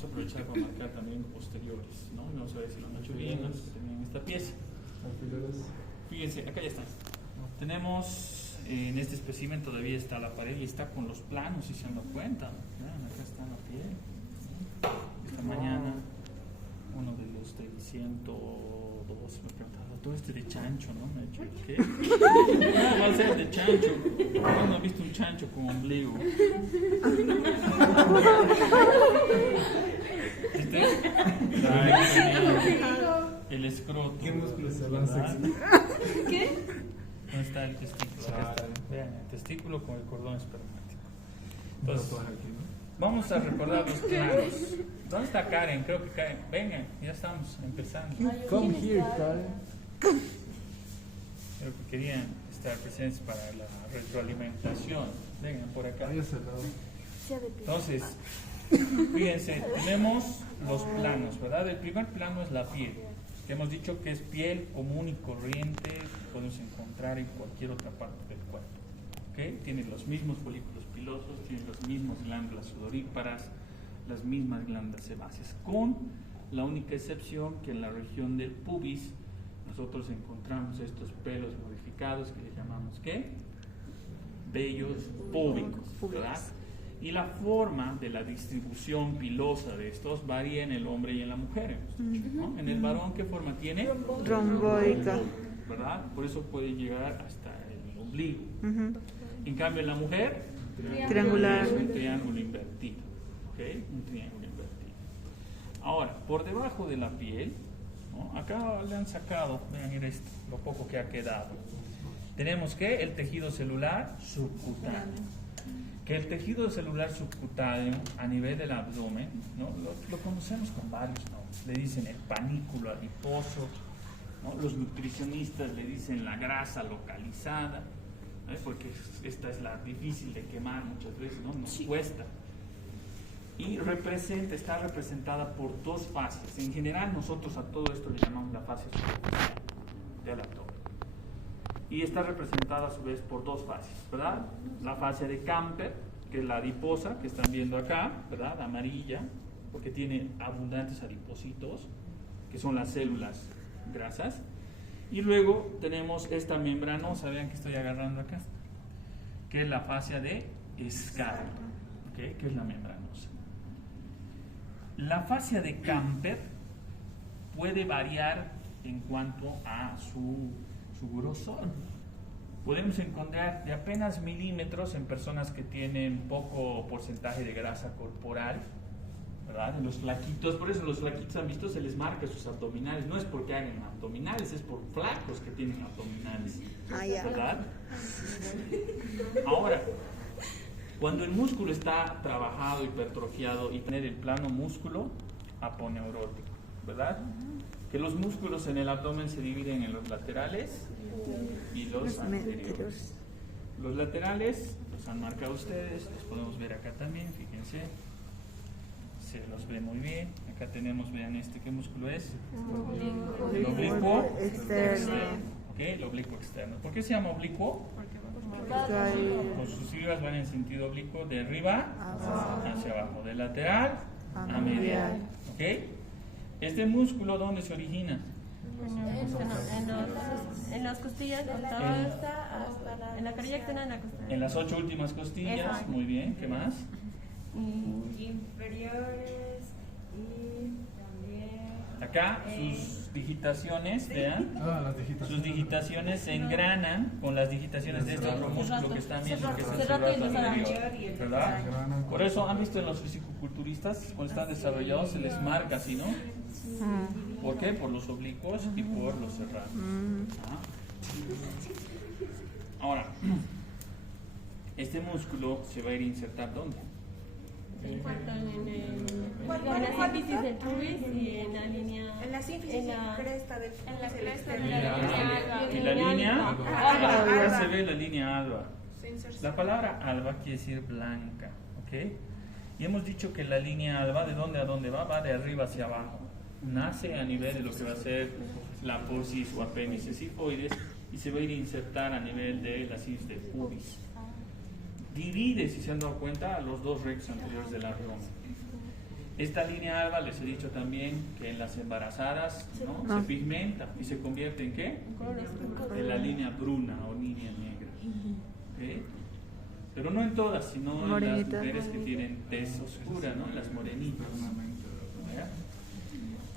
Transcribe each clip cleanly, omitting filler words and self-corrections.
vamos a aprovechar para marcar también posteriores, ¿no? Vamos a ver si lo han hecho bien, ¿no? También esta pieza. Fíjense, acá ya está. Tenemos, en este espécimen todavía está la pared y está con los planos, si se han dado cuenta. Vean, acá está la piel. Esta mañana, uno de los del 102 me preguntaba, todo este de chancho, ¿no? Me ha dicho, ¿qué? No, va a ser de chancho. ¿Cuándo has visto un chancho con ombligo? ¿Viste? El escroto. ¿Qué músculo se va sexy? ¿Qué? ¿Dónde está el testículo? Acá está. Vean, el testículo con el cordón espermático. Entonces, vamos a recordar los planos. ¿Dónde está Karen? Creo que Karen. Vengan, ya estamos empezando. Come here, Karen. Creo que querían estar presentes para la retroalimentación. Vengan por acá. Entonces, fíjense, tenemos los planos, ¿verdad? El primer plano es la piel, que hemos dicho que es piel común y corriente, que podemos encontrar en cualquier otra parte del cuerpo. ¿Okay? Tiene los mismos folículos pilosos, tiene las mismas glándulas sudoríparas, las mismas glándulas sebáceas, con la única excepción que en la región del pubis nosotros encontramos estos pelos modificados que le llamamos ¿qué? Vellos púbicos, ¿verdad? Y la forma de la distribución pilosa de estos varía en el hombre y en la mujer, ¿no? En el varón, ¿qué forma tiene? Romboica. ¿Verdad? Por eso puede llegar hasta el ombligo. En cambio, en la mujer, Triangular. es un triángulo invertido. ¿Ok? Un triángulo invertido. Ahora, por debajo de la piel, ¿no? Acá le han sacado, vean esto, lo poco que ha quedado. Tenemos que el tejido celular subcutáneo. Que el tejido celular subcutáneo a nivel del abdomen, ¿no? lo conocemos con varios nombres. Le dicen el panículo adiposo, ¿no? Los nutricionistas le dicen la grasa localizada, ¿no? Porque esta es la difícil de quemar muchas veces, ¿no? Nos cuesta. Y está representada por dos fases. En general nosotros a todo esto le llamamos la fase superficial del abdomen. Y está representada a su vez por dos fases, ¿verdad? La fase de Camper, que es la adiposa, que están viendo acá, ¿verdad? Amarilla, porque tiene abundantes adipocitos, que son las células grasas. Y luego tenemos esta membranosa, vean que estoy agarrando acá, que es la fascia de Scarpa, ¿okay? Que es la membranosa. La fascia de Camper puede variar en cuanto a su grosor. Podemos encontrar de apenas milímetros en personas que tienen poco porcentaje de grasa corporal, ¿verdad? En los flaquitos, por eso los flaquitos han visto, se les marca sus abdominales, no es porque hagan abdominales, es por flacos que tienen abdominales, ¿verdad? Ahora, cuando el músculo está trabajado, hipertrofiado y tener el plano músculo aponeurótico, ¿verdad? Que los músculos en el abdomen se dividen en los laterales y los anteriores. Los laterales los han marcado ustedes, los podemos ver acá también, fíjense, se los ve muy bien. Acá tenemos, vean ¿qué músculo es? El oblicuo externo. ¿Okay? El oblicuo externo. ¿Por qué se llama oblicuo? Con sus fibras van en sentido oblicuo de arriba hacia abajo, de lateral a medial. ¿Ok? ¿Este músculo dónde se origina? En las costillas, en la carilla externa de la costilla. En las 8 últimas costillas. Exacto. Muy bien, ¿qué más? Inferiores y también acá sus digitaciones, vean, sus digitaciones se engranan con las digitaciones de este otro músculo que están viendo, que es el serrato anterior, ¿verdad? Por eso han visto en los fisicoculturistas, cuando están desarrollados se les marca así, ¿no? ¿Por qué? Por los oblicuos y por los serratos. Ahora, este músculo se va a ir a insertar ¿dónde? Se insertan en la sínfisis del pubis y en la línea. En la sínfisis cresta del pubis. En la cresta de la línea. Y la línea alba. Se ve la línea alba. La palabra alba quiere decir blanca, ¿ok? Y hemos dicho que la línea alba, ¿de dónde a dónde va? Va de arriba hacia abajo. Nace a nivel de lo que va a ser la apófisis o apéndice sifoides y se va a ir a insertar a nivel de la sínfisis del pubis. Divide, si se han dado cuenta, a los dos rectos anteriores del abdomen. Esta línea alba les he dicho también que en las embarazadas, ¿no? Se pigmenta y se convierte en ¿qué? En la línea bruna o línea negra. ¿Okay? Pero no en todas, sino Morenita. en las mujeres que tienen tez oscura, ¿no? En las morenitas. ¿Ya?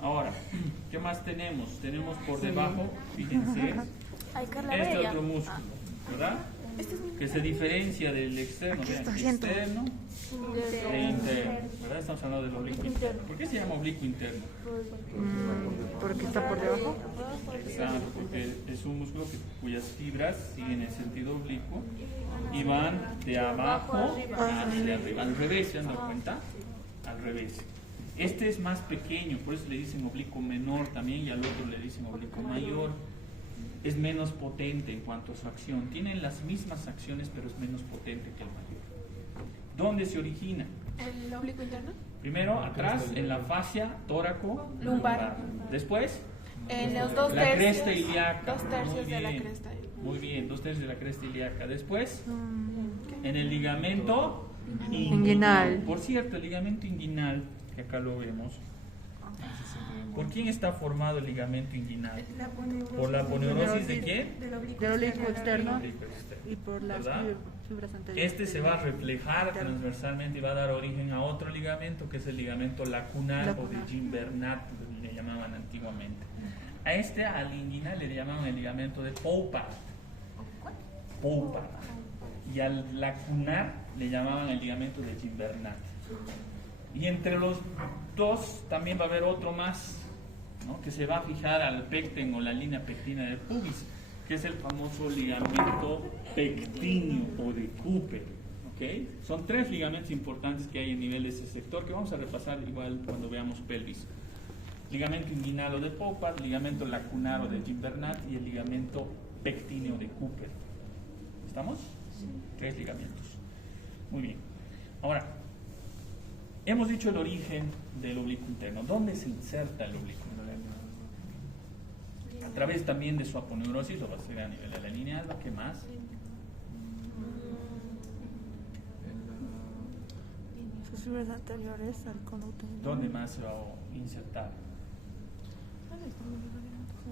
Ahora, ¿qué más tenemos? Tenemos por debajo, fíjense, este otro músculo, ¿verdad? Que se diferencia del externo, vean, externo e interno, ¿verdad? Estamos hablando del oblicuo interno. ¿Por qué se llama oblicuo interno? Porque está por debajo. Exacto, porque es un músculo cuyas fibras siguen en sentido oblicuo y van de abajo hacia arriba. Al revés, ¿se han dado cuenta? Al revés. Este es más pequeño, por eso le dicen oblicuo menor también, y al otro le dicen oblicuo mayor. Es menos potente en cuanto a su acción. Tienen las mismas acciones, pero es menos potente que el mayor. ¿Dónde se origina? ¿El oblicuo interno? Primero, atrás, en la fascia tóraco-lumbar. Después, En los dos la tercios. cresta ilíaca. 2/3 Muy de la bien. cresta. Muy bien, 2/3 de la cresta ilíaca. Después, en el ligamento Inguinal. Por cierto, el ligamento inguinal, que acá lo vemos, ¿por quién está formado el ligamento inguinal? ¿Por la aponeurosis de quién? Del Del oblicuo externo Oblicuo externo. y por las ¿Verdad? fibras anteriores. Este se va a reflejar transversalmente y va a dar origen a otro ligamento, que es el ligamento lacunar o de Gimbernat, le llamaban antiguamente. A este, al inguinal, le llamaban el ligamento de Poupart. Poupart. Y al lacunar le llamaban el ligamento de Gimbernat. Y entre los dos también va a haber otro más, ¿no? Que se va a fijar al pecten o la línea pectina del pubis, que es el famoso ligamento pectíneo o de Cooper. ¿Okay? Son 3 ligamentos importantes que hay en nivel de ese sector, que vamos a repasar igual cuando veamos pelvis. Ligamento inguinal o de Poupart, ligamento lacunar o de Gimbernat y el ligamento pectíneo de Cooper. ¿Estamos? 3 ligamentos. Muy bien. Ahora, hemos dicho el origen del oblicuo interno. ¿Dónde se inserta el oblicuo interno? A través también de su aponeurosis, lo va a hacer a nivel de la línea alba. ¿Qué más? Sus fibras anteriores al conuto. ¿Dónde más se va a insertar?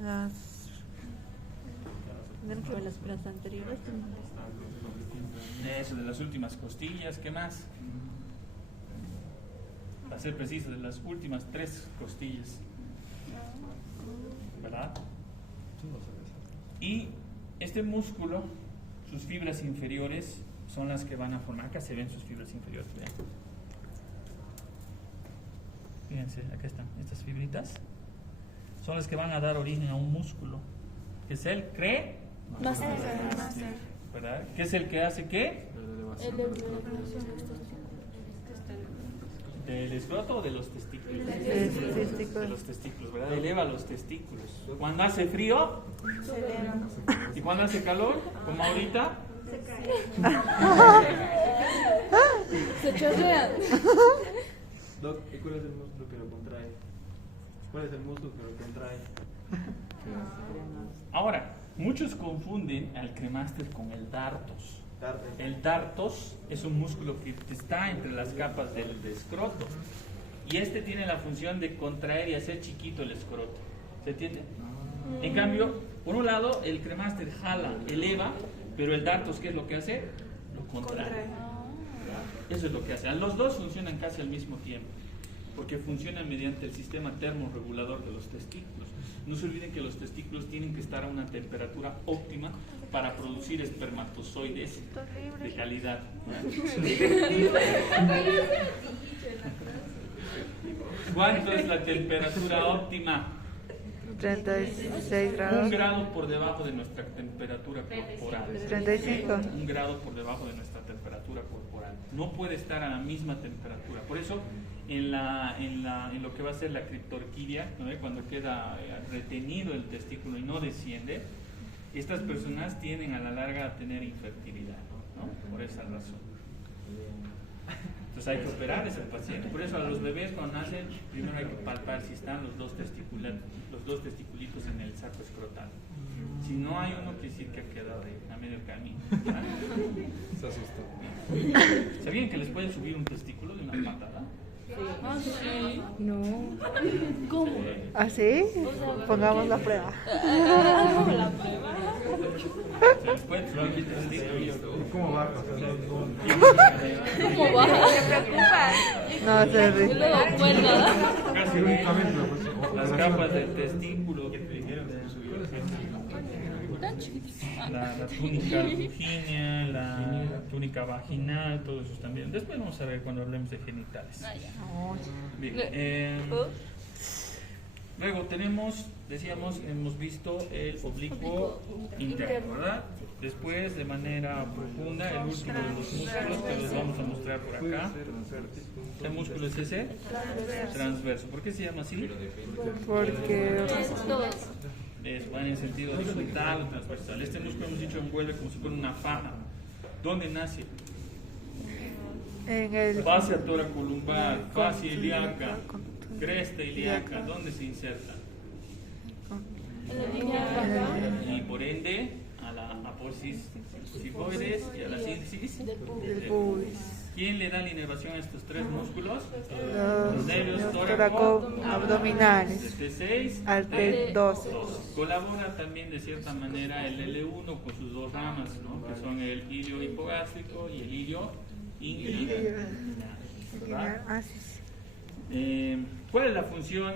Las dentro de las fibras anteriores. Eso, de las últimas costillas. ¿Qué más? Para ser preciso, de las últimas 3 costillas. ¿Verdad? Y este músculo, sus fibras inferiores son las que van a formar. Acá se ven sus fibras inferiores. Vean. Fíjense, acá están estas fibritas. Son las que van a dar origen a un músculo, que es el Máster. ¿verdad? ¿Qué es el que hace qué? ¿Del escroto o de los testículos? De los testículos, ¿verdad? Eleva los testículos. Cuando hace frío, y cuando hace calor, como ahorita, Se chorrea. Doc, ¿y cuál es el músculo que lo contrae? ¿Cuál es el músculo que lo contrae? ahora, muchos confunden al cremaster con el dartos. El dartos es un músculo que está entre las capas del escroto y este tiene la función de contraer y hacer chiquito el escroto. ¿Se entiende? En cambio, por un lado, el cremaster jala, eleva, pero el dartos, ¿qué es lo que hace? Lo contrae. Eso es lo que hace. Los dos funcionan casi al mismo tiempo, porque funcionan mediante el sistema termorregulador de los testículos. No se olviden que los testículos tienen que estar a una temperatura óptima para producir espermatozoides de calidad. ¿Cuánto es la temperatura óptima? 36 1 grados. grado por debajo de nuestra temperatura corporal. 35. 1 grado por debajo de nuestra temperatura corporal. No puede estar a la misma temperatura. Por eso, en lo que va a ser la criptorquidia, ¿no? Cuando queda retenido el testículo y no desciende, estas personas tienden a la larga a tener infertilidad, ¿no? Por esa razón. Entonces hay que operar a ese paciente. Por eso a los bebés cuando nacen, primero hay que palpar si están los dos testiculitos en el saco escrotal. Si no hay uno, quiere decir que ha quedado ahí, a medio camino. Se asustó. ¿Sabían que les pueden subir un testículo de una patada? Ah, sí. No. ¿Cómo? ¿Así? Pongamos la prueba. La prueba. Se les puede probar el testículo. ¿Cómo baja? O sea, ¿Cómo baja? No se Y ríe. luego cuelga. Casi ve las capas del testículo. Tan chiquitito. La túnica lujínia, la túnica vaginal, todo eso también. Después vamos a ver cuando hablemos de genitales. Ah, ya. Bien, luego tenemos, decíamos, hemos visto el oblicuo interno, ¿verdad? Después, de manera profunda, el último de los músculos que los vamos a mostrar por acá. ¿Qué músculo es ese? Transverso. ¿Por qué se llama así? Porque Va en el sentido horizontal o transversal. Este músculo hemos dicho envuelve como si fuera una faja. ¿Dónde nace? en el Fascia toracolumbar, fascia ilíaca, cresta ilíaca. ¿Dónde se inserta? En la línea baja Y por ende a la apófisis sifoides y a la síntesis del pubis. del pubis. ¿Quién le da la inervación a estos tres músculos? Los nervios toracoabdominales. De T6 Al T12. 2. Colabora también de cierta manera el L1 con sus dos ramas, ¿no? Que son el ilio hipogástrico y el ilio inguinal. ¿Verdad? Ah, sí, sí. ¿Cuál es la función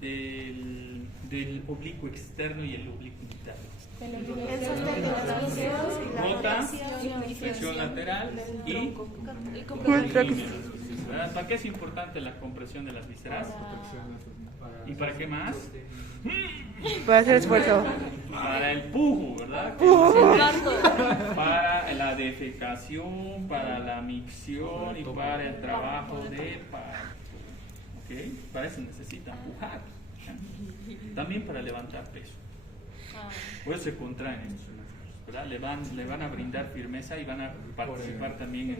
del oblicuo externo y el oblicuo interno? El sostén de las vísceras y la Rota, rotación flexión lateral y y ¿verdad? ¿Para qué es importante la compresión de las vísceras? ¿Y para qué más? Para hacer esfuerzo. Para el pujo, ¿verdad? Para la defecación, para la micción y para el trabajo de parto. ¿Ok? Para eso necesita pujar. También para levantar peso. Por eso se contraen estos músculos, ¿verdad? Le van a brindar firmeza y van a participar también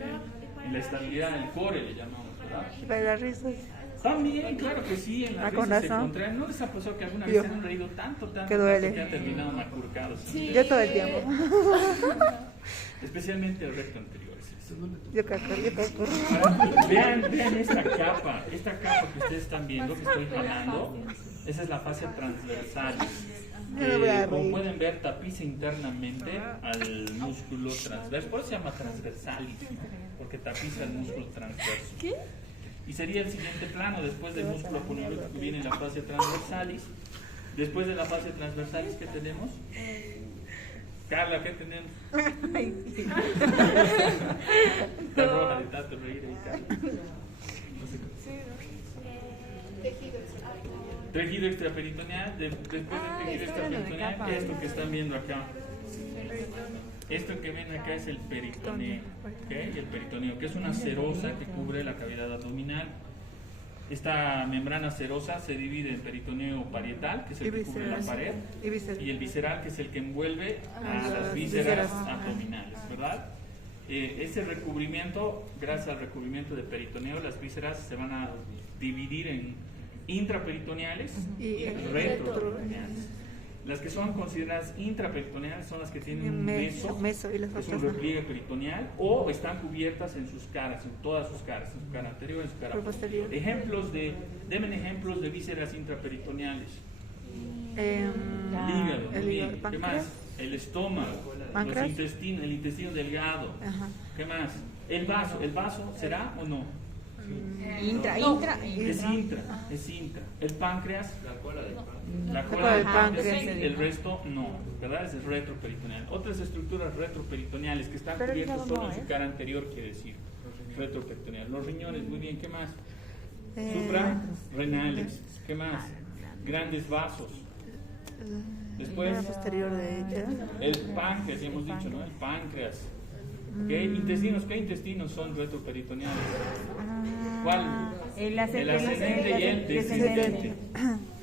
en la estabilidad del core, le llamamos, ¿verdad? Para las risas. También, claro que sí, en la Ah, risa con se razón. contraen. ¿No les ha pasado que alguna Yo. vez se han reído tanto Que duele. que han terminado macurcados? Sí. Yo todo el tiempo. Especialmente el recto anterior. Es eso. Yo caco. Vean esta capa que ustedes están viendo, que estoy jalando. Esa es la fascia transversal. Ya me voy a Como reír. pueden ver, tapiza internamente al músculo transverso. Por eso se llama transversalis, ¿no? Porque tapiza el músculo transverso. ¿Qué? Y sería el siguiente plano. Después del músculo aponeurótico viene la fascia transversalis. Después de la fascia transversalis, ¿qué tenemos? Carla, ¿qué tenemos? Está roja de tanto reír ahí, Carla. Tejido extraperitoneal. Después del tejido extraperitoneal, ¿qué es esto que están viendo acá? Esto que ven acá es el peritoneo, ¿ok? El peritoneo, que es una serosa que cubre la cavidad abdominal. Esta membrana serosa se divide en peritoneo parietal, que es el que cubre la pared, y el visceral, que es el que envuelve a las vísceras abdominales, ¿verdad? Ese recubrimiento, gracias al recubrimiento de peritoneo, las vísceras se van a dividir en intraperitoneales y retroperitoneales. Las que son consideradas intraperitoneales son las que tienen un meso, Y las es un otras no. repliegue peritoneal, o están cubiertas en sus caras, en todas sus caras, en su cara anterior, en su cara Posterior. Denme ejemplos de vísceras intraperitoneales. El El hígado, muy bien. ¿Qué páncreas. más? El estómago, Páncreas. los intestinos, el intestino delgado. Ajá. ¿Qué más? El vaso, ¿será o no? Intra. Es intra. El páncreas, la cola del del páncreas. sí, el resto no, ¿verdad? Es el retroperitoneal. Otras estructuras retroperitoneales que están Pero el cubiertas hígado solo no, en su cara anterior, quiere decir retroperitoneal. Los riñones, muy bien, ¿qué más? Eh, Suprarrenales, ¿qué más? Grandes vasos. Después, la posterior de ella. el páncreas, ya hemos dicho, ¿no? El páncreas. ¿Qué intestinos? ¿Qué intestinos son retroperitoneales? ¿Cuál? El ascendente y el descendente.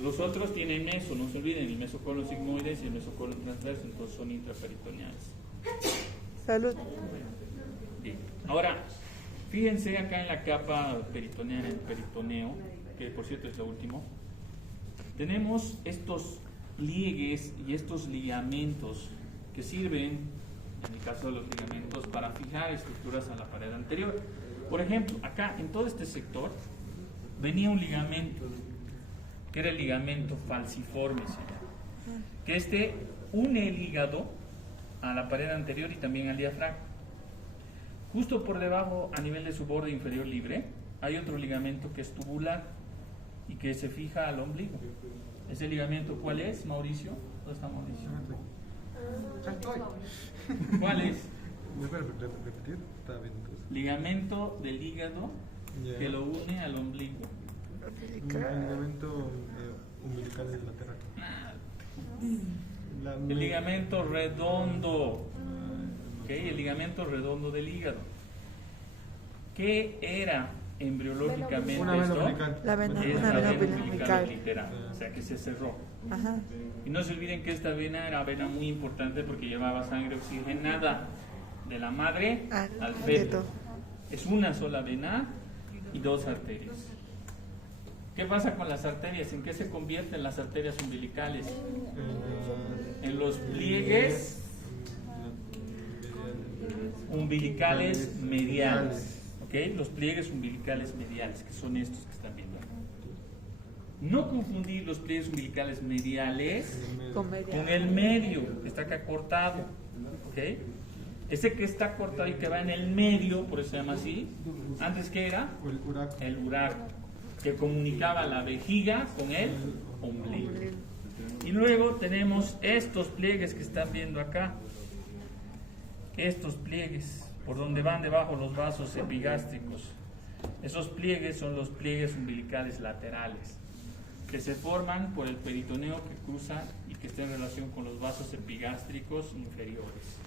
Los otros tienen meso, no se olviden, el mesocolon sigmoides y el mesocolon transverso, entonces son intraperitoneales. Salud. Bien. Ahora, fíjense acá en la capa peritoneal, en el peritoneo, que por cierto es lo último. Tenemos estos pliegues y estos ligamentos que sirven, en el caso de los ligamentos, para fijar estructuras a la pared anterior. Por ejemplo, acá en todo este sector venía un ligamento, que era el ligamento falciforme, se llama, que este une el hígado a la pared anterior y también al diafragma. Justo por debajo, a nivel de su borde inferior libre, hay otro ligamento que es tubular y que se fija al ombligo. ¿Ese ligamento cuál es, Mauricio? ¿Dónde está Mauricio? ¿Cuál es? ¿Me puedes repetir? Está bien. Ligamento del hígado que lo une al ombligo. Un ligamento umbilical del lateral. El ligamento redondo. ¿Okay? El ligamento redondo del hígado. ¿Qué era embriológicamente una vena esto? umbilical. La vena, Es una la vena vena umbilical umbilical. obliterada, o sea que se cerró. Ajá. Y no se olviden que esta vena era vena muy importante porque llevaba sangre oxigenada de la madre al feto. Es una sola vena y dos arterias. ¿Qué pasa con las arterias? ¿En qué se convierten las arterias umbilicales? En los pliegues umbilicales mediales. ¿Ok? Los pliegues umbilicales mediales, que son estos que están viendo acá. No confundir los pliegues umbilicales mediales Con media. con el medio, que está acá cortado. ¿Ok? Ese que está cortado y que va en el medio, por eso se llama así. Antes, ¿qué era? El uraco. El uraco, que comunicaba la vejiga con el ombligo. Y luego tenemos estos pliegues que están viendo acá. Estos pliegues, por donde van debajo los vasos epigástricos. Esos pliegues son los pliegues umbilicales laterales, que se forman por el peritoneo que cruza y que está en relación con los vasos epigástricos inferiores.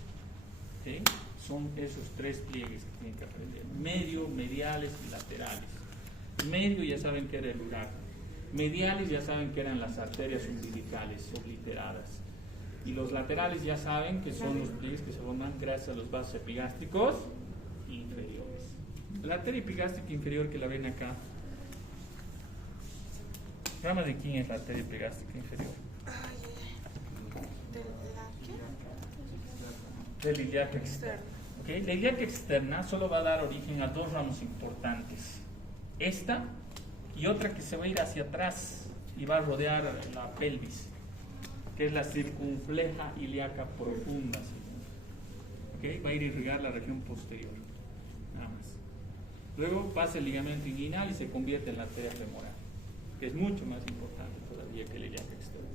¿Sí? Son esos tres pliegues que tienen que aprender: medio, mediales y laterales. Medio ya saben que era el uraco. Mediales ya saben que eran las arterias umbilicales obliteradas. Y los laterales ya saben que son los pliegues que se forman gracias a los vasos epigástricos inferiores. La arteria epigástrica inferior que la ven acá. ¿Rama de quién es la arteria epigástrica inferior? Del ilíaco externo. ¿Okay? La ilíaca externa solo va a dar origen a dos ramos importantes. Esta y otra que se va a ir hacia atrás y va a rodear la pelvis, que es la circunfleja ilíaca profunda. ¿Okay? Va a ir a irrigar la región posterior. Nada más. Luego pasa el ligamento inguinal y se convierte en la arteria femoral, que es mucho más importante todavía que el ilíaca externo,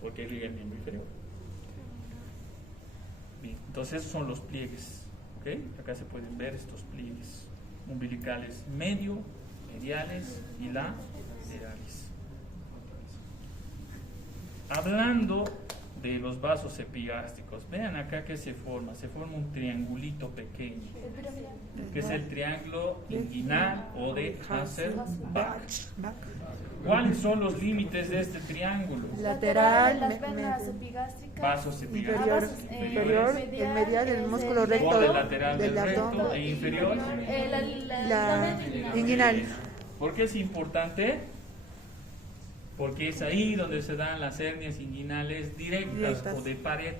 porque irriga el miembro inferior. Bien, entonces esos son los pliegues. ¿Okay? Acá se pueden ver estos pliegues umbilicales medio, mediales y laterales. Hablando de los vasos epigástricos, vean acá que se forma un triangulito pequeño, que es el triángulo inguinal o de Hasselbalch. ¿Cuáles son los límites de este triángulo? Lateral, Las venas epigástricas. Vasos inferior, epigástricos inferior, el medial, el músculo recto borde lateral del del recto abdomen, e inferior. la inguinal. ¿Por qué es importante? Porque es ahí donde se dan las hernias inguinales directas o de pared.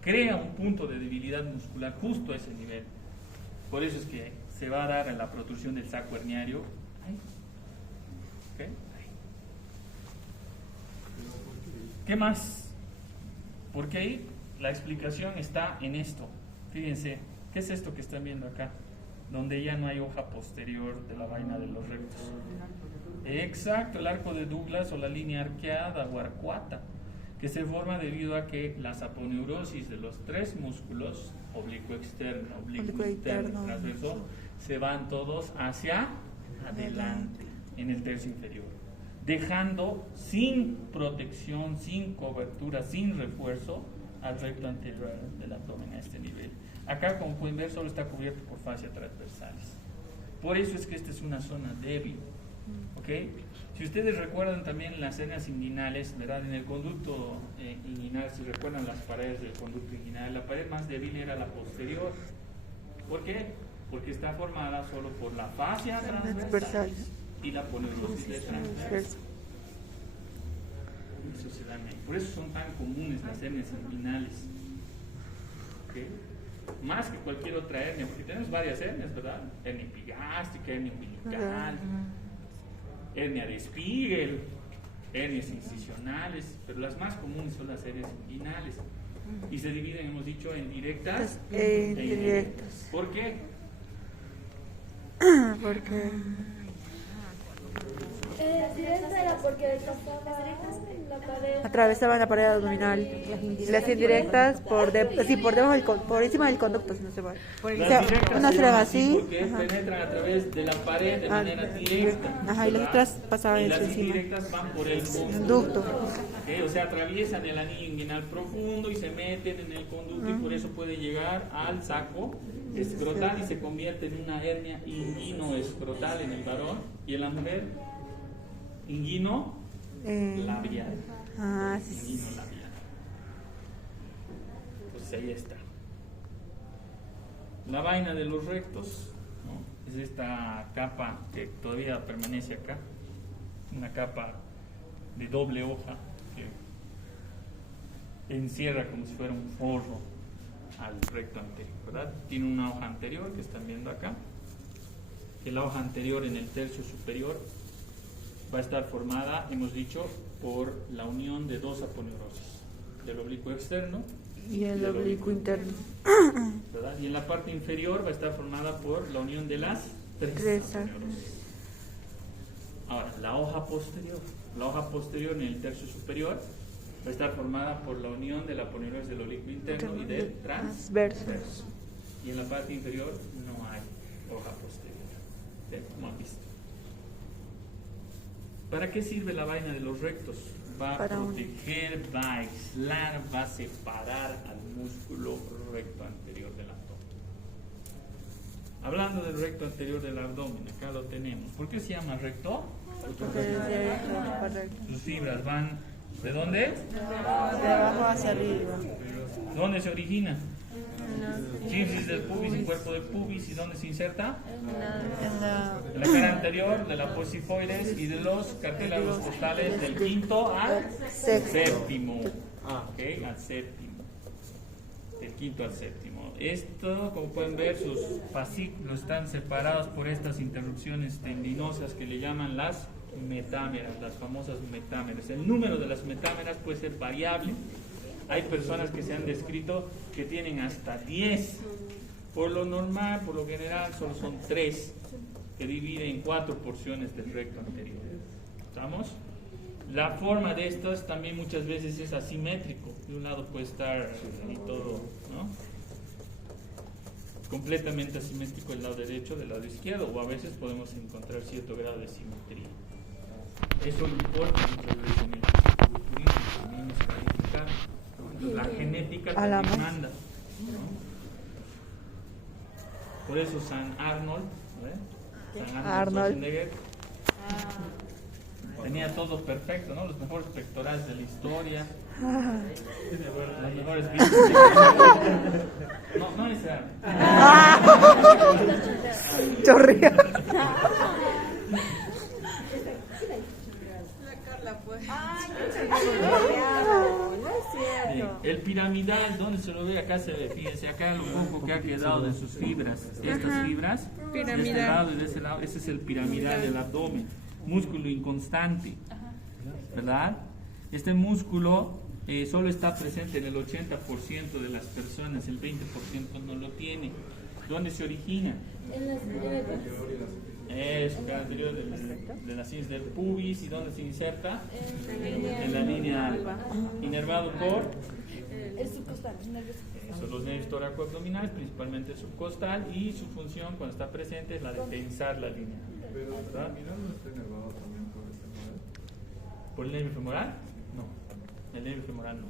Crea un punto de debilidad muscular justo a ese nivel. Por eso es que se va a dar en la protrusión del saco herniario. Ahí. ¿Okay? Ahí. ¿Qué más? Porque ahí la explicación está en esto. Fíjense, ¿qué es esto que están viendo acá? Donde ya no hay hoja posterior de la vaina de los rectos. Exacto, el arco de Douglas o la línea arqueada o arcuata, que se forma debido a que la saponeurosis de los tres músculos, oblicuo externo, oblicuo interno, transverso, se van todos hacia adelante en el tercio inferior, dejando sin protección, sin cobertura, sin refuerzo al recto anterior del abdomen a este nivel. Acá, como pueden ver, solo está cubierto por fascia transversales. Por eso es que esta es una zona débil. ¿Okay? Si ustedes recuerdan también las hernias inguinales, ¿verdad? En el conducto inguinal, si recuerdan las paredes del conducto inguinal, la pared más débil era la posterior. ¿Por qué? Porque está formada solo por la fascia transversal y la poneurosis de transverso. Eso se dan ahí. Por eso son tan comunes las hernias inguinales. ¿Okay? Más que cualquier otra hernia, porque tenemos varias hernias, ¿verdad? Hernia epigástrica, hernia umbilical. hernia de Spiegel, hernias incisionales, pero las más comunes son las hernias inguinales. Y se dividen, hemos dicho, en directas e indirectas. ¿Por qué? Porque Directa era porque desgastaba la pared. atravesaban la pared abdominal. Las indirectas por debajo por encima del conducto, si no se va. Las directas Unas se eran llaman así, porque penetran a través de la pared de manera directa. ajá, y las ¿verdad? otras pasaban Y las encima. indirectas van por el Conducto. ¿ok? O sea, atraviesan el anillo inguinal profundo y se meten en el conducto y por eso puede llegar al saco escrotal y se convierte en una hernia inguino-escrotal en el varón y en la mujer inguino-labial. Sí. Inguino-labial. Pues ahí está. La vaina de los rectos, ¿no? Es esta capa que todavía permanece acá, una capa de doble hoja que encierra como si fuera un forro al recto anterior, ¿verdad? Tiene una hoja anterior que están viendo acá, que la hoja anterior en el tercio superior va a estar formada, hemos dicho, por la unión de dos aponeurosis, del oblicuo externo Y el del oblicuo interno. ¿verdad? Y en la parte inferior va a estar formada por la unión de las tres aponeurosis. Ahora, la hoja posterior en el tercio superior va a estar formada por la unión de la aponeurosis del oblicuo interno y del transverso. Y en la parte inferior no hay hoja posterior, ¿sí? Como han visto. ¿Para qué sirve la vaina de los rectos? Va a proteger, va a aislar, va a separar al músculo recto anterior del abdomen. Hablando del recto anterior del abdomen, acá lo tenemos. ¿Por qué se llama recto? Sus fibras van ¿de dónde? De abajo hacia arriba. ¿Dónde se origina? Sínfisis del pubis y cuerpo del pubis. ¿Y dónde se inserta? En la cara anterior de la posifoides y de los cartílagos costales del quinto al séptimo. Ok, al séptimo. Del quinto al séptimo. Esto, como pueden ver, sus fascículos están separados por estas interrupciones tendinosas que le llaman las metámeras, las famosas metámeras. El número de las metámeras puede ser variable. Hay personas que se han descrito que tienen hasta 10. Por lo normal, por lo general, solo son 3, que dividen en 4 porciones del recto anterior. ¿Estamos? La forma de estos también muchas veces es asimétrico. De un lado puede estar y todo, ¿no? Completamente asimétrico el lado derecho del lado izquierdo, o a veces podemos encontrar cierto grado de simetría. Eso importa muchas veces en el fisiculturismo, también es calificar. La genética también manda, ¿no? Por eso San Arnold, ¿no? San Arnold Schwarzenegger tenía todo perfecto, ¿no? Los mejores pectorales de la historia, las mejores vistas. No necesariamente. Chorrea. El piramidal, ¿dónde se lo ve? Acá se ve, fíjense, acá lo poco que ha quedado de sus fibras. Estas fibras, de este lado y de ese lado, ese es el piramidal del abdomen. Músculo inconstante, ¿verdad? Este músculo solo está presente en el 80% de las personas, el 20% no lo tiene. ¿Dónde se origina? En las Es cara anterior de la sínfisis del pubis. ¿Y dónde se inserta? En la línea alba. Inervado por el subcostal, son los nervios toracoabdominales, principalmente el subcostal, y su función cuando está presente es la de tensar la línea. ¿Verdad? ¿Por el nervio femoral? No, el nervio femoral no.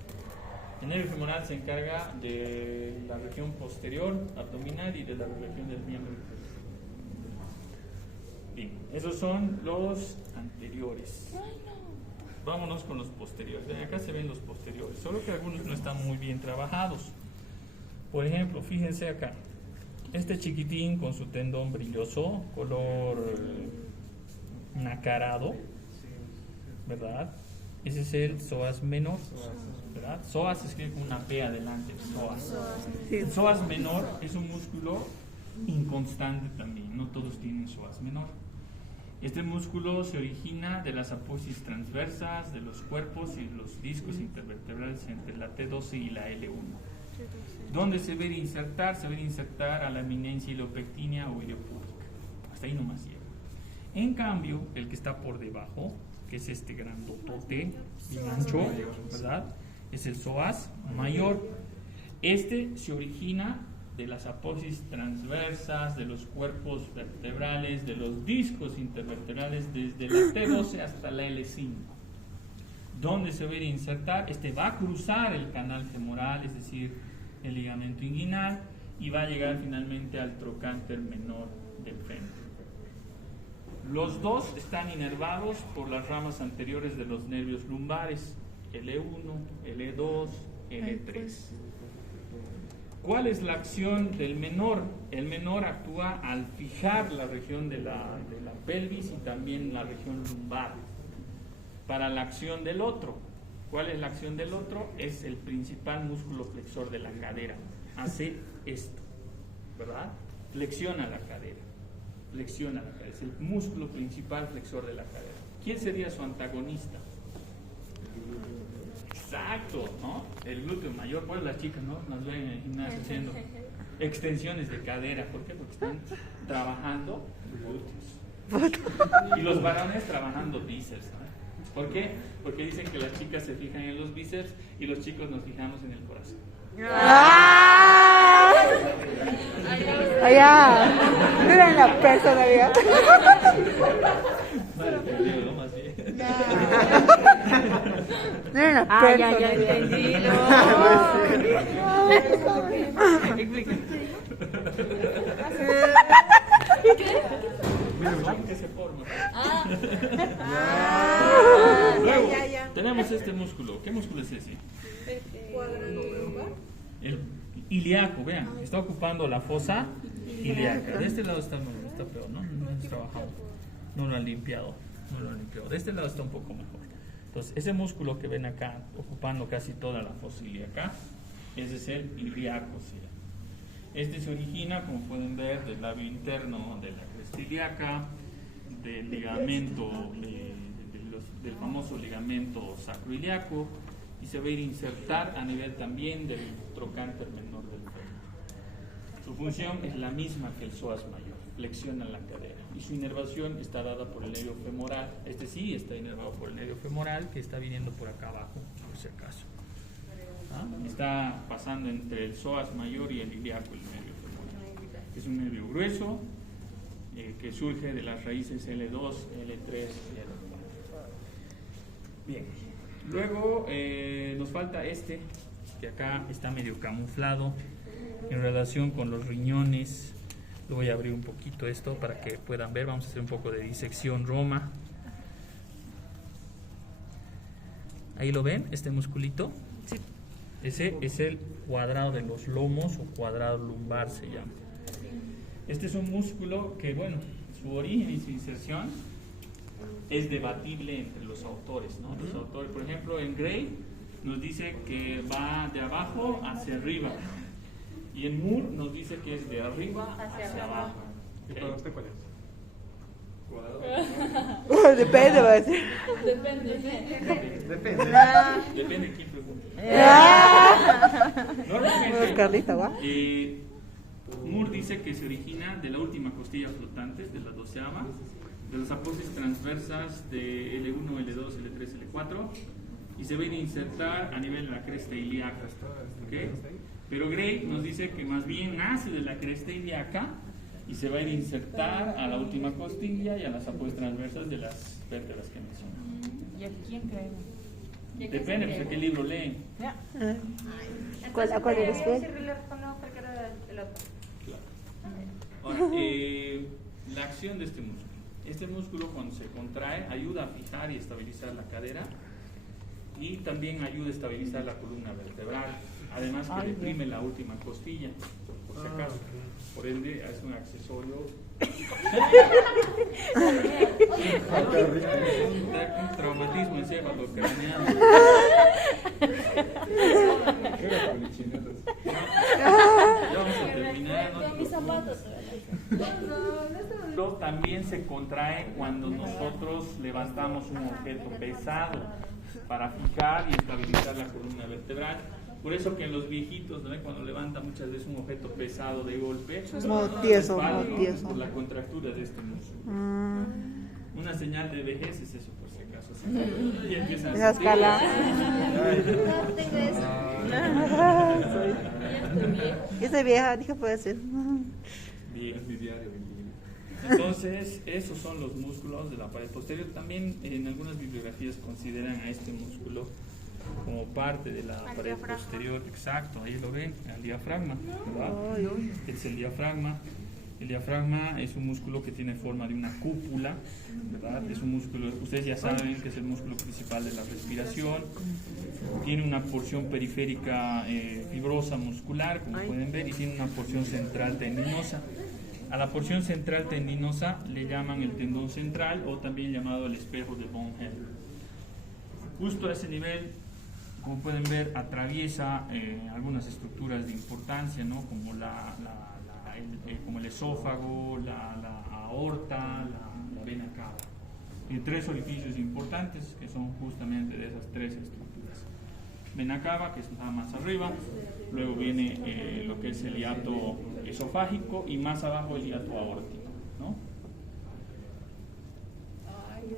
El nervio femoral se encarga de la región posterior abdominal y de la región del miembro inferior. Bien, esos son los anteriores. Vámonos con los posteriores. Ven, acá se ven los posteriores, solo que algunos no están muy bien trabajados. Por ejemplo, fíjense acá. Este chiquitín con su tendón brilloso, color nacarado, ¿verdad? Ese es el psoas menor, ¿verdad? Psoas se escribe con una P adelante, psoas. El psoas menor es un músculo inconstante también, no todos tienen psoas menor. Este músculo se origina de las apófisis transversas de los cuerpos y los discos intervertebrales entre la T12 y la L1. ¿Dónde se debe insertar? Se debe insertar a la eminencia ileopectínea o ileopúbica. Hasta ahí nomás llega. En cambio, el que está por debajo, que es este grandotote, bien ancho, ¿verdad? Es el psoas mayor. Este se origina de las apófisis transversas, de los cuerpos vertebrales, de los discos intervertebrales, desde la T12 hasta la L5. ¿Dónde se debe insertar? Este va a cruzar el canal femoral, es decir, el ligamento inguinal, y va a llegar finalmente al trocánter menor del fémur. Los dos están inervados por las ramas anteriores de los nervios lumbares, L1, L2, L3. ¿Cuál es la acción del menor? El menor actúa al fijar la región de la pelvis y también la región lumbar. Para la acción del otro, ¿cuál es la acción del otro? Es el principal músculo flexor de la cadera. Hace esto, ¿verdad? Flexiona la cadera. Flexiona la cadera. Es el músculo principal flexor de la cadera. ¿Quién sería su antagonista? Exacto, ¿no? El glúteo mayor. Pues las chicas, ¿no? Nos ven en el gimnasio haciendo extensiones de cadera. ¿Por qué? Porque están trabajando glúteos. Y los varones trabajando bíceps, ¿sabes? ¿Por qué? Porque dicen que las chicas se fijan en los bíceps y los chicos nos fijamos en el corazón. Allá. Mira la personalidad. Mira la Ya personalidad. entendí. ¿Qué se forma? Luego, tenemos este músculo. ¿Qué músculo es ese? El ilíaco, vean, está ocupando la fosa ilíaca. De este lado está peor, ¿no? No hemos trabajado, no lo han limpiado, De este lado está un poco mejor. Entonces, ese músculo que ven acá, ocupando casi toda la fosa ilíaca, ese es el ilíaco. ¿Sí? Este se origina, como pueden ver, del labio interno de la cresta ilíaca, del ligamento, del famoso ligamento sacroiliaco, y se va a ir a insertar a nivel también del trocánter menor del fémur. Su función es la misma que el psoas mayor, flexiona la cadera, y su inervación está dada por el nervio femoral. Este sí está inervado por el nervio femoral, que está viniendo por acá abajo, por si acaso. Está pasando entre el psoas mayor y el ilíaco, el nervio femoral. Es un nervio grueso que surge de las raíces L2, L3 y L4. Bien. Luego nos falta este, que acá está medio camuflado en relación con los riñones. Lo voy a abrir un poquito esto para que puedan ver. Vamos a hacer un poco de disección Roma. Ahí lo ven, este musculito. Sí. Ese es el cuadrado de los lomos o cuadrado lumbar se llama. Este es un músculo que, bueno, su origen y su inserción es debatible entre los autores, ¿no? Los autores, por ejemplo, en Gray nos dice que va de abajo hacia arriba, y en Moore nos dice que es de arriba hacia abajo. ¿Y para usted cuál es? Depende, va a decir. Depende. Depende de quién pregunte. Pues, Normalmente, Carlita, ¿va? Moore dice que se origina de la última costilla flotante, de la doceava, de las apófisis transversas de L1, L2, L3, L4, y se va a insertar a nivel de la cresta ilíaca. ¿Okay? Pero Gray nos dice que más bien nace de la cresta ilíaca y se va a insertar a la última costilla y a las apófisis transversas de las vértebras que mencionamos. ¿Y a quién creemos? Depende, pues, ¿a qué libro leen? ¿Cuál eres tú? Ahora, la acción de este músculo. Este músculo, cuando se contrae, ayuda a fijar y estabilizar la cadera, y también ayuda a estabilizar la columna vertebral, además que deprime la última costilla, por si acaso. Por ende, es un accesorio. Un traumatismo encefalocraneal. Ya vamos a terminar. Mis zapatos. músculo también se contrae cuando nosotros levantamos un objeto pesado para fijar y estabilizar la columna vertebral. Por eso que en los viejitos, ¿no? Cuando levantan muchas veces un objeto pesado de golpe, Muy tieso, espalda, muy ¿no? tieso. Por la contractura de este músculo. Una señal de vejez es eso, por si acaso. Y empiezan Esa a escala. No tengo eso. Yo soy vieja, dije puede ser. Bien, es mi diario. Entonces, esos son los músculos de la pared posterior. También en algunas bibliografías consideran a este músculo como parte de la pared posterior. Exacto, ahí lo ven, el diafragma, ¿verdad? Este es el diafragma. El diafragma es un músculo que tiene forma de una cúpula, ¿verdad? Es un músculo, ustedes ya saben que es el músculo principal de la respiración. Tiene una porción periférica fibrosa muscular, como pueden ver, y tiene una porción central tendinosa. A la porción central tendinosa le llaman el tendón central o también llamado el espejo de von Helm. Justo a ese nivel, como pueden ver, atraviesa algunas estructuras de importancia, ¿no? Como como el esófago, la aorta, la vena cava. Tiene tres orificios importantes que son justamente de esas tres estructuras. Vena cava, que está más arriba, luego viene lo que es el hiato esofágico y más abajo el hiato aórtico, ¿no?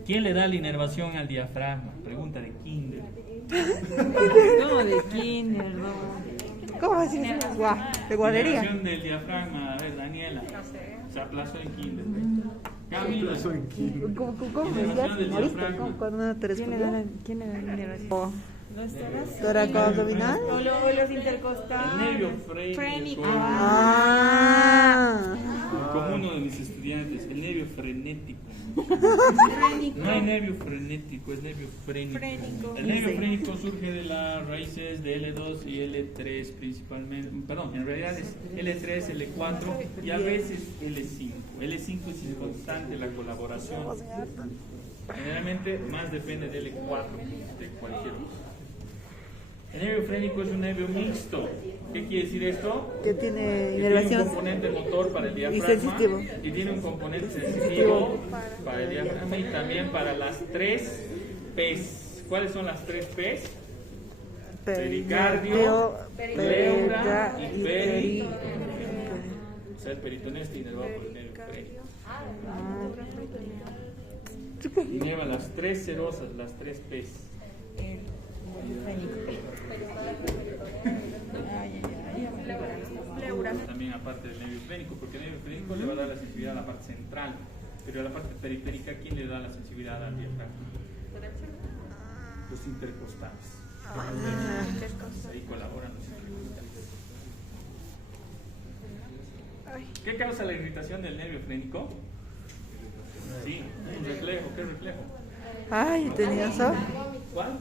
¿Quién le da la inervación al diafragma? Pregunta de kinder. ¿Cómo de kinder? No. ¿Cómo decir eso? Guau, de guardería. Inervación del diafragma, a ver, Daniela. Se aplazó en kinder. Camila. ¿Cómo me decías? ¿Moriste? ¿Cómo? Cuando no te ¿Quién le da la inervación? ¿Toraco abdominal? O los El intercostales. nervio frénico. Ah. Como uno de mis estudiantes, el nervio frenético. No hay nervio frenético, es nervio frénico. El nervio frénico surge de las raíces de L2 y L3 principalmente. Perdón, en realidad es L3, L4 y a veces L5. L5 es inconstante la colaboración. Generalmente más depende de L4 de cualquier uso. El nervio frénico es un nervio mixto. ¿Qué quiere decir esto? Que tiene Que tiene un inervación. componente motor para el diafragma sensitivo. y tiene un componente sensitivo para el diafragma y también para las tres P's. ¿Cuáles son las tres P's? Pericardio, pleura y peri. O sea, el peritoneo está inervado por el nervio frénico. Inerva las tres serosas, las tres P's. También aparte del nervio frénico, porque el nervio frénico le va a dar la sensibilidad a la parte central, pero a la parte periférica, ¿quién le da la sensibilidad al diafragma? Los intercostales. Ahí colaboran los intercostales. ¿Qué causa la irritación del nervio frénico? Sí, un reflejo. ¿Qué reflejo? Ay, tenía eso. ¿Cuál?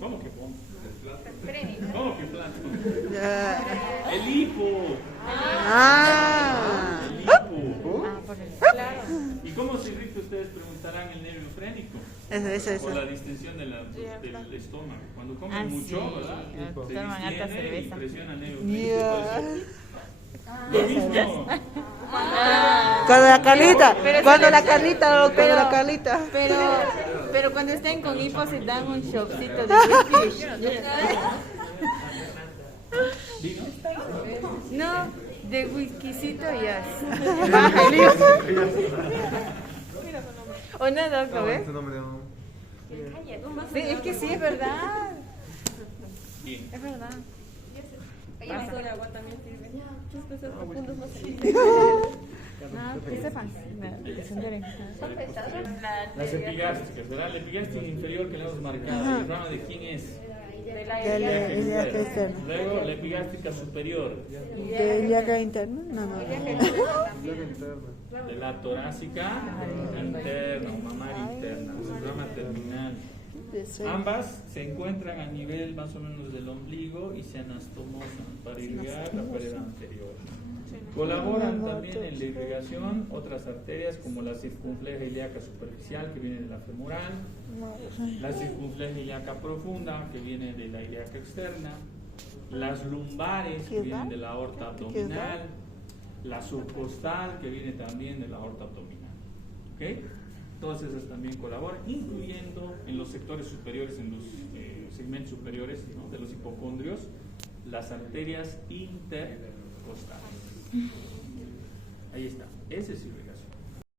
¿Cómo que pongo? ¿Cómo que plato? Ya. El hipo. Ah. El hipo. ¿Y cómo se irrita? Ustedes preguntarán el nervio frénico. Eso. Por la distensión del estómago. Cuando comen mucho, ¿verdad? Se Toman harta distiende y cerveza. presiona el nervio frénico. Ya. Por eso, lo mismo. Cuando la Carlita, Pero cuando se la le- Carlita, cuando pero- la Carlita. Pero cuando estén con hipo se dan un shotcito de whisky. ¿Vino? No, de whiskycito ya. Baja el hijo. ¿O no, doctor? ¿Ves? Este nombre no. Sí, es que sí, es verdad. Bien. Es verdad. El vaso de agua también sirve. Tus cosas profundas no se No, que sepan. Que son de oreja. Las epigástricas, ¿verdad? La epigástrica inferior que le hemos marcado. ¿El rama de quién es? El viaje externo. Luego la epigástrica superior. ¿Del viaje interno? No. De la torácica interna o mamaria interna, su rama terminal. Ambas se encuentran a nivel más o menos del ombligo y se anastomosan para irrigar la pared anterior. Colaboran también en la irrigación otras arterias como la circunfleja ilíaca superficial que viene de la femoral, la circunfleja ilíaca profunda que viene de la ilíaca externa, las lumbares que vienen de la aorta abdominal, la subcostal que viene también de la aorta abdominal. ¿ok? Todas esas también colaboran, incluyendo en los sectores superiores, en los segmentos superiores, ¿no?, de los hipocondrios, las arterias intercostales. Ahí está, ese es irrigación.